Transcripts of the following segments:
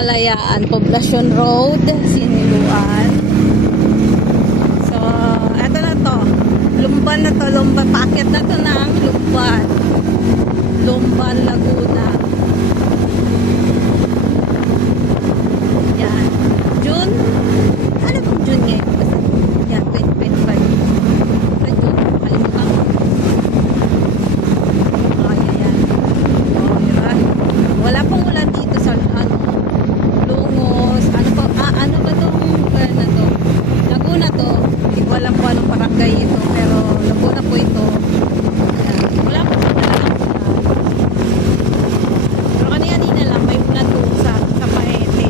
Kalayaan, Poblacion Road, Siniluan. So, eto na to. Lumban na to, Lumban. Packet na to ng Lumban. Lumban, Laguna. Yan. June? Ano bang June ngayon? Yan, 2025. Sa June, kalimutan ko. Oh, yan. Oh, diba? Wala pong ulan dito sa Lungos. Ano pa? Ano ba itong na to? Laguna to. Hindi ko alam po anong barangay ito. Pero Laguna po ito. Ayan. Wala po talagang ulan. Pero kanina lang may ulan doon sa Paete.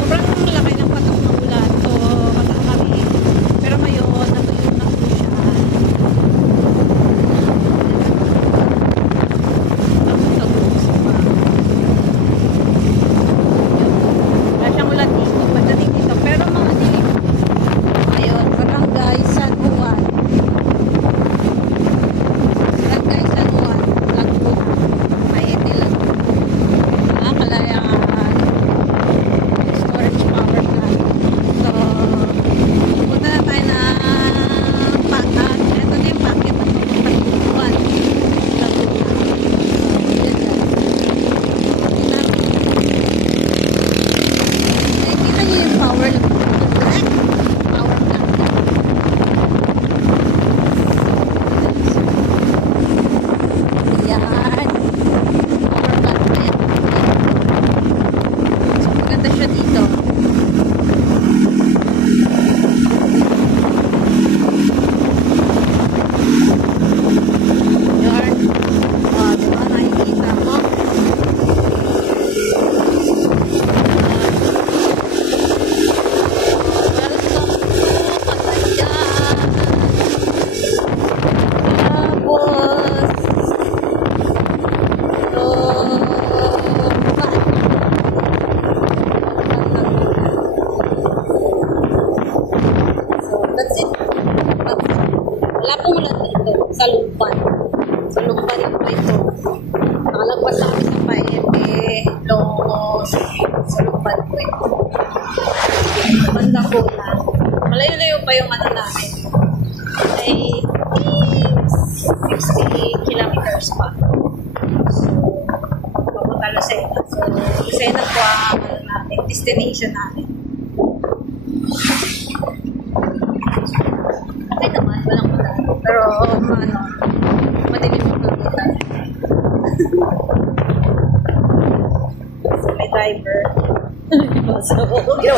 Sobrang laki ng patok ng ulan. So, mata kami. Pero ngayon, natuyo na po siya. Tapos sa gusto pa. Wala siyang ulan dito. Pagdating dito. Pero mga dilim. Ayun, Barangay San Juan. Barangay San Juan. Laguna. Paete Laguna. Kalayaan. Storage power plant. So, punta na tayo na packet. Ito na yung packet ng Pagkukuan. Laguna. So, yun lang. Nakikita niyo yung power plant. Power plant. Yan. Power plant na yan. So, maganda siya dito. Yan. Diba? Nakikita mo. That's it. Wala pong ulan dito sa Lumban. Sa Lumban lang po ito. Nakalagpas lang kami sa Paete, Longos. Sa Lumban po ito. Banda po na. Malayo-layo pa yung ano namin. Ay 60 kilometers pa. So, papunta Lucena. So, Lucena po ang destination namin. Okay naman, walang ulan. Pero, ano, madilim yung kagitan. So, may driver. So, okay.